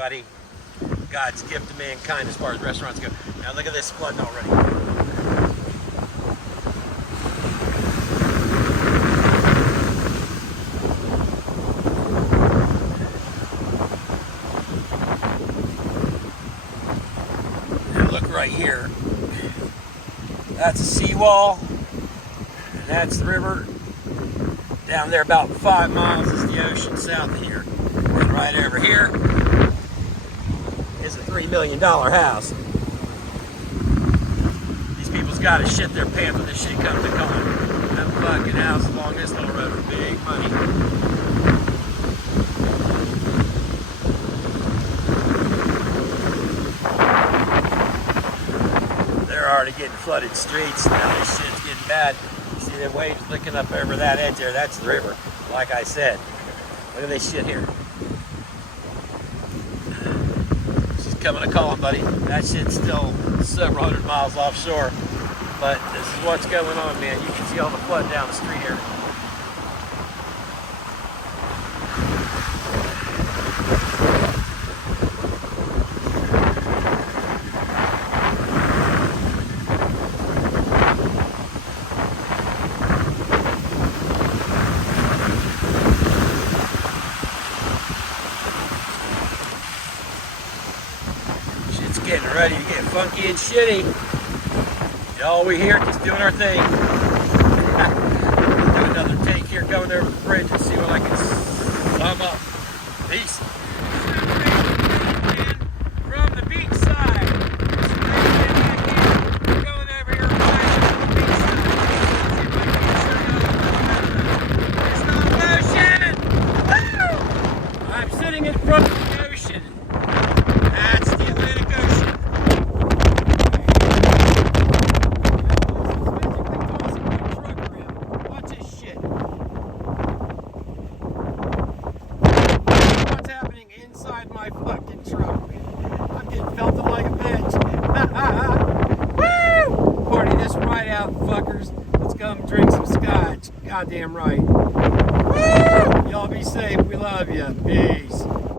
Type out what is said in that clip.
buddy. God's gift to mankind as far as restaurants go. Now look at this flooding already. And look right here. That's a seawall. And that's the river. Down there about 5 miles is the ocean south of here. And right over here is a $3 million house. These people's got to shit their pants when this shit comes to going. That fucking house along this little road is big money. They're already getting flooded streets. Now this shit's getting bad. You see the waves licking up over that edge there? That's the river. Like I said. Look at this shit here. She's coming to call him, buddy. That shit's still several hundred miles offshore. But this is what's going on, man. You can see all the flood down the street here. Getting ready to get funky and shitty. Y'all, we here just doing our thing. Do another take here going over the bridge and see what I can sum up. Peace. From the beach side. We're going over here on the beach side. There's no ocean. Woo! I'm sitting in front of the ocean. That's the Atlantic Ocean. Watch this shit. What's happening inside my fucking truck? I'm getting felted like a bitch. Woo! Party this right out, fuckers. Let's come drink some scotch. Goddamn right. Woo! Y'all be safe. We love you. Peace.